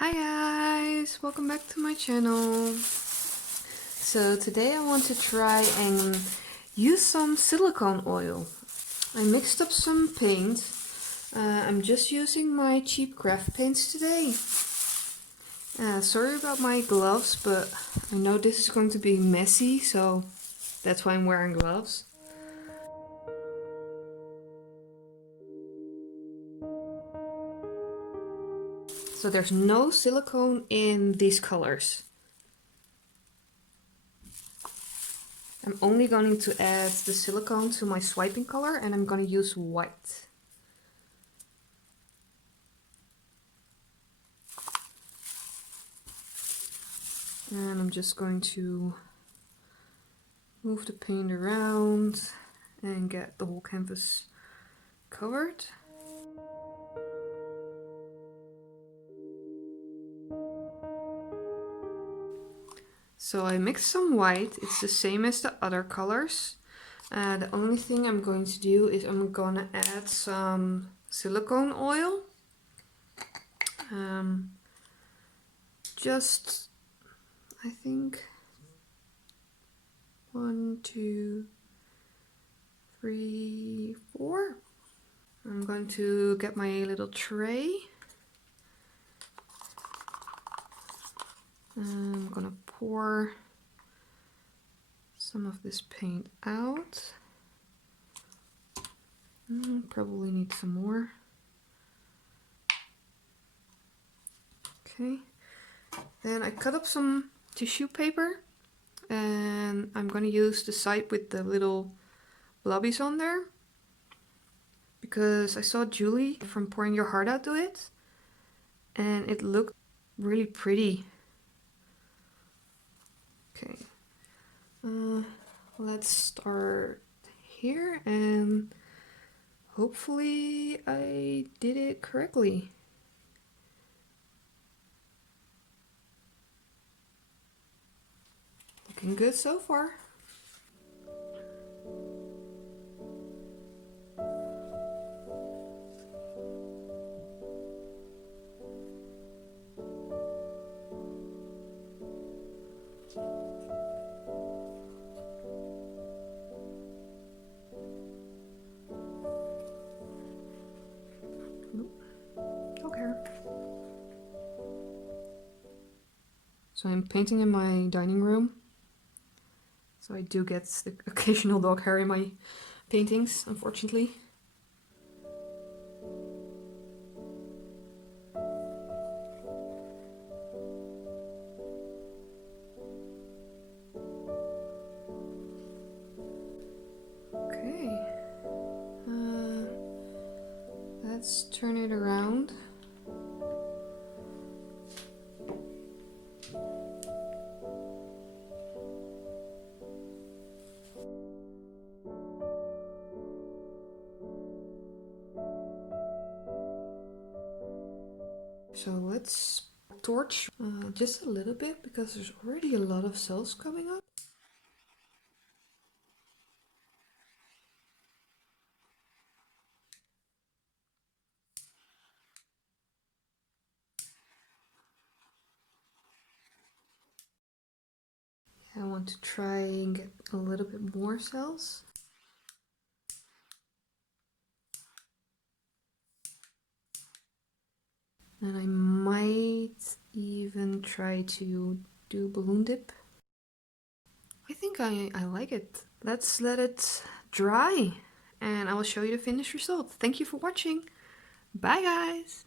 Hi guys, welcome back to my channel. So today I want to try and use some silicone oil. I mixed up some paint. I'm just using my cheap craft paints today. Sorry about my gloves, but I know this is going to be messy, so that's why I'm wearing gloves. So there's no silicone in these colors. I'm only going to add the silicone to my swiping color, and I'm going to use white. And I'm just going to move the paint around and get the whole canvas covered. So I mixed some white. It's the same as the other colors. The only thing I'm going to do is I'm gonna add some silicone oil. Just, I think, 1, 2, 3, 4. I'm going to get my little tray. I'm gonna pour some of this paint out. Probably need some more. Okay. Then I cut up some tissue paper, and I'm gonna use the side with the little blobbies on there, because I saw Julie from Pouring Your Heart Out do it, and it looked really pretty. Okay. Let's start here, and hopefully I did it correctly. Looking good so far. Okay. So I'm painting in my dining room. So I do get the occasional dog hair in my paintings, unfortunately. Okay. Let's turn it around. So let's torch just a little bit, because there's already a lot of cells coming up. I want to try and get a little bit more cells. And I might even try to do balloon dip. I think I like it. Let's let it dry, and I will show you the finished result. Thank you for watching. Bye guys!